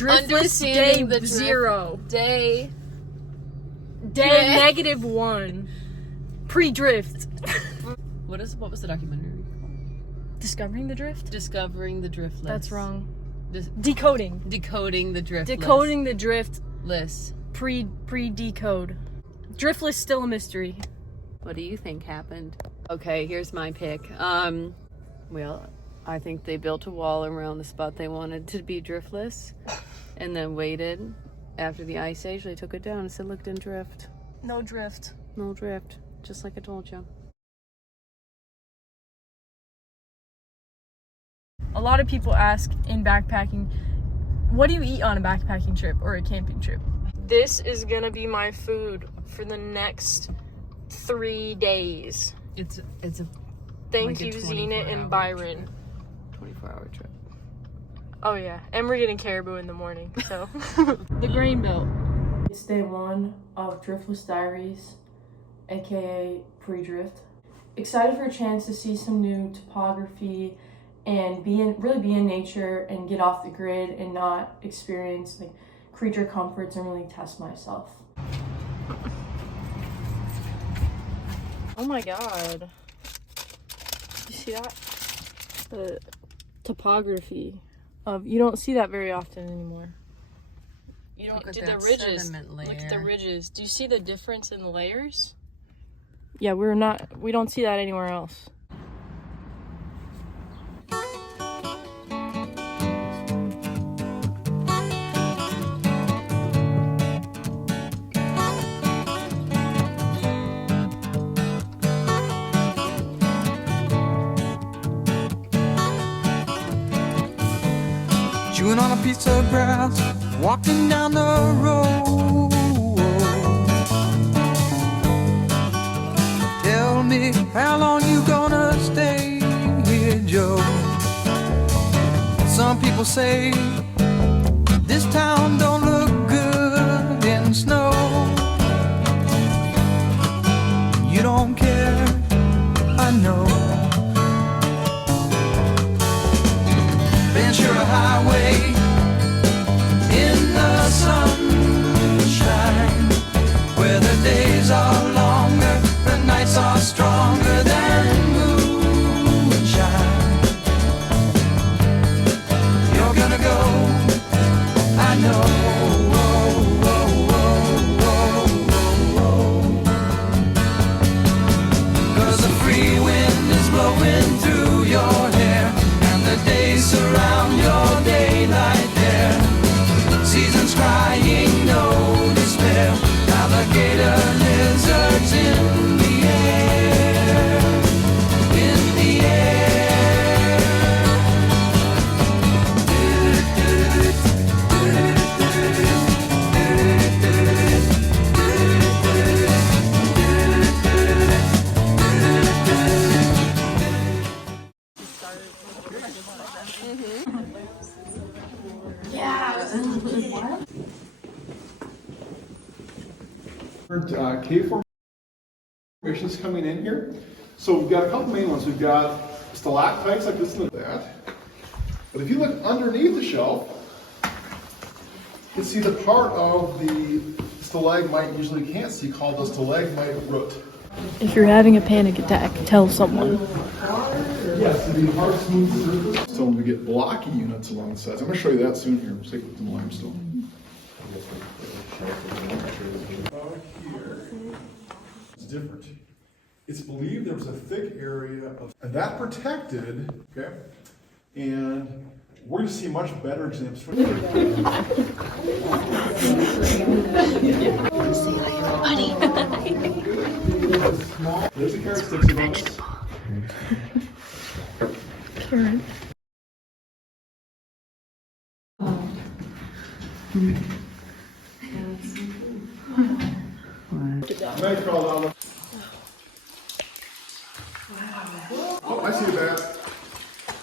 Driftless day 0. Day -1. Pre-drift. What was the documentary called? Discovering the Drift? Discovering the Driftless. That's wrong. Decoding. Decoding the Driftless. Decoding the Driftless. List. Pre-decode. Driftless still a mystery. What do you think happened? Okay, here's my pick. Well, I think they built a wall around the spot they wanted to be driftless, and then waited. After the ice age, they took it down and said, "Look, didn't drift. No drift. No drift." Just like I told you. A lot of people ask in backpacking, what do you eat on a backpacking trip or a camping trip? This is gonna be my food for the next 3 days. It's a Thank you, Zena and Byron. 24-hour trip. Oh yeah, and we're getting caribou in the morning, so. The grain belt. It's day 1 of Driftless Diaries, aka pre-drift. Excited for a chance to see some new topography and really be in nature and get off the grid and not experience like creature comforts and really test myself. Oh my god. You see that? The topography of, you don't see that very often anymore. You don't do the ridges. Look at the ridges. Do you see the difference in the layers? Yeah, we don't see that anywhere else. Chewing on a piece of grass, walking down the road. Tell me, how long you gonna stay here, Joe? Some people say this town don't look good in snow. You don't care, I know. Ventura Highway in the sunshine, where the days are longer, the nights are stronger than moonshine. You're gonna go, I know. Cause the free wind is blowing through your hair, and the days surround your daylight there. Seasons crying, no despair. Alligator lizards in the air, in the air. Cave formations coming in here. So we've got a couple main ones. We've got stalactites like this and that. But if you look underneath the shelf, you can see the part of the stalagmite you usually can't see called the stalagmite root. If you're having a panic attack, tell someone. Yes, the hard smooth surface. So we get blocky units along the sides. I'm going to show you that soon here. Let's take with some limestone. It's different. It's believed there was a thick area of, and that protected, okay? And we're going to see much better examples for Buddy. There's a carrot sticks above us. Karen. Nice crawl, Lala. Oh, I see the bat.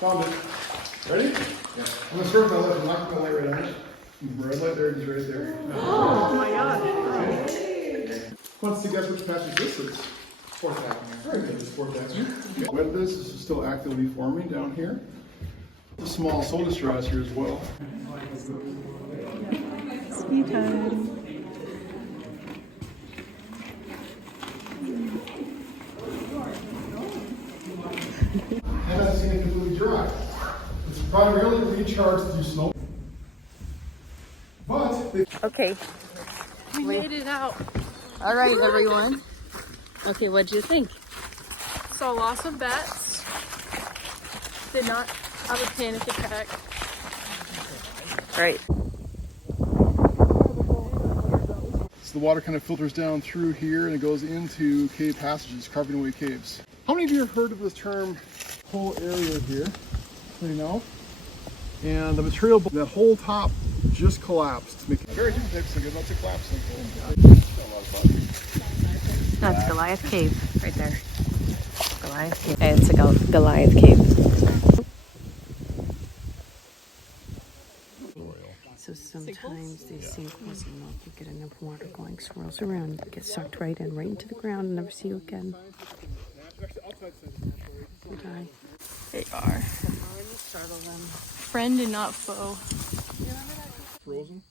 Found it. Ready? Yeah. I'm gonna start my left. I'm not gonna light right on it. Red light there, he's right there. Oh my god. Who wants to guess which passage this is? Fourth avenue. Very good, it's fourth avenue. Web this is still actively forming down here. The small soda straws here as well. Ski time. And that's going to completely dry. It's primarily recharged through snow. But they Okay. We made it out. All right, everyone. Okay, what'd you think? Saw lots of bats. Did not have a panic attack. Right. So the water kind of filters down through here and it goes into cave passages, carving away caves. How many of you have heard of this term, whole area here? You know? And the material, that whole top just collapsed. Making very different types of about to collapse. That's Goliath Cave right there. Goliath Cave. It's a Goliath Cave. So sometimes these sinkholes will not you get enough water going swirls around, you get sucked right into the ground and never see you again. You die. They are. Startle them. Friend and not foe. Frozen.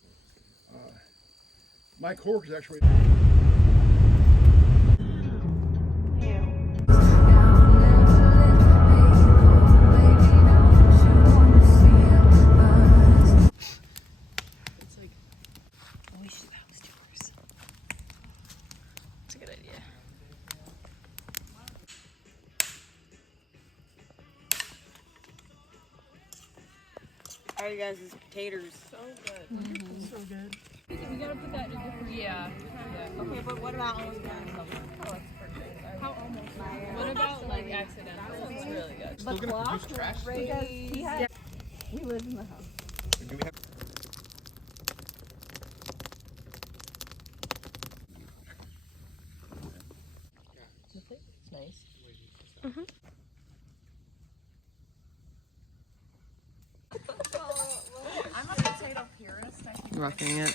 My coworkers actually. It's like, we should house tours. That's a good idea. How are you guys' potatoes? So good. So good. We gotta put that in a different. Yeah. Okay, but what about almost done? How almost? What about like accidental? It's really good. Still gonna produce trash? Because he has. We live in the house. Do we have It's nice. I'm a potato purist. I think Roughing it.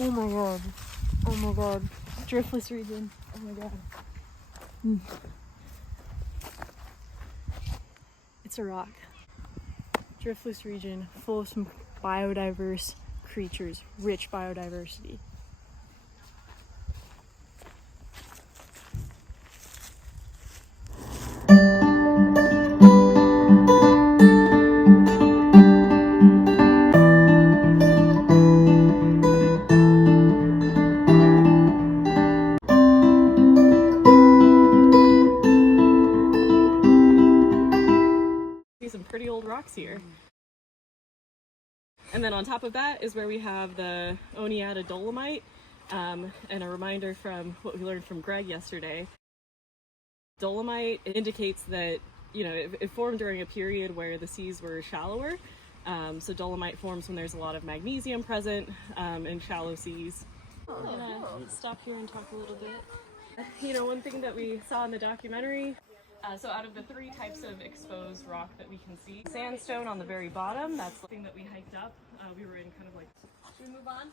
Oh my god. Oh my god. Driftless region. Oh my god. It's a rock. Driftless region full of some biodiverse creatures, rich biodiversity. Some pretty old rocks here. And then on top of that is where we have the Oneata dolomite, and a reminder from what we learned from Greg yesterday. Dolomite indicates that, you know, it formed during a period where the seas were shallower. So dolomite forms when there's a lot of magnesium present in shallow seas. I'm gonna stop here and talk a little bit. You know, one thing that we saw in the documentary, so out of the 3 types of exposed rock that we can see, sandstone on the very bottom, that's the thing that we hiked up. We were in kind of like, should we move on?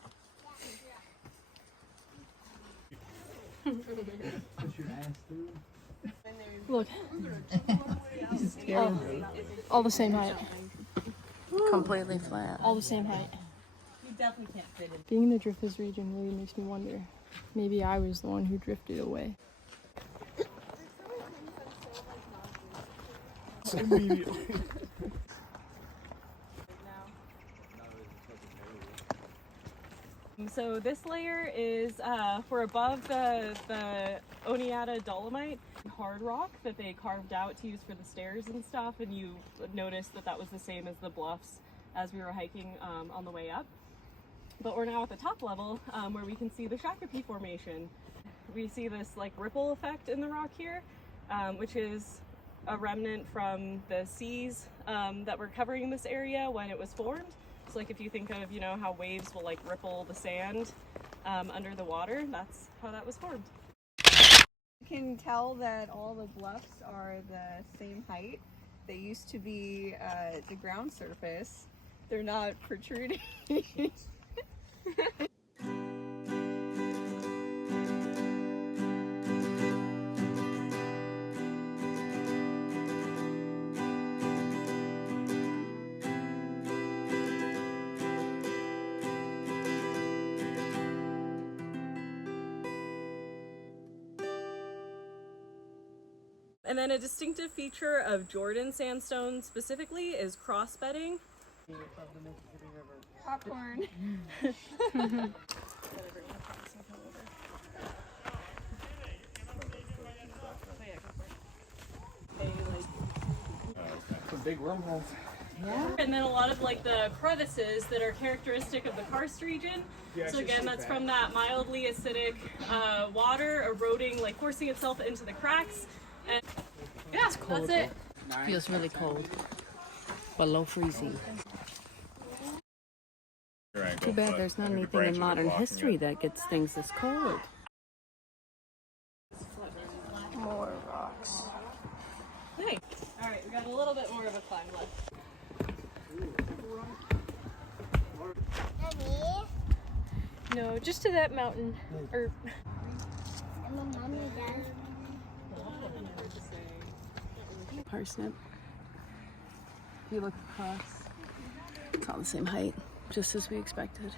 Look. All the same height. Completely flat. All the same height. you definitely can't fit in. Being in the Driftless region really makes me wonder. Maybe I was the one who drifted away. Immediately. So this layer is, we're above the Oneata dolomite, hard rock that they carved out to use for the stairs and stuff, and you noticed that that was the same as the bluffs as we were hiking on the way up. But we're now at the top level where we can see the Shakopee Formation. We see this like ripple effect in the rock here, which is a remnant from the seas that were covering this area when it was formed. So like if you think of, you know, how waves will like ripple the sand under the water, that's how that was formed. You can tell that all the bluffs are the same height. They used to be the ground surface, They're not protruding. And then a distinctive feature of Jordan sandstone specifically is cross-bedding. Popcorn. Some big wormholes. Yeah. And then a lot of like the crevices that are characteristic of the karst region. So again, that's from that mildly acidic water eroding, like forcing itself into the cracks. And yeah, that's it. Feels really cold. Below freezing. Too bad there's not anything in modern history that gets things this cold. More rocks. Nice. All right, we got a little bit more of a climb left. No, just to that mountain. Or Parsnip. If you look across, it's all the same height, just as we expected.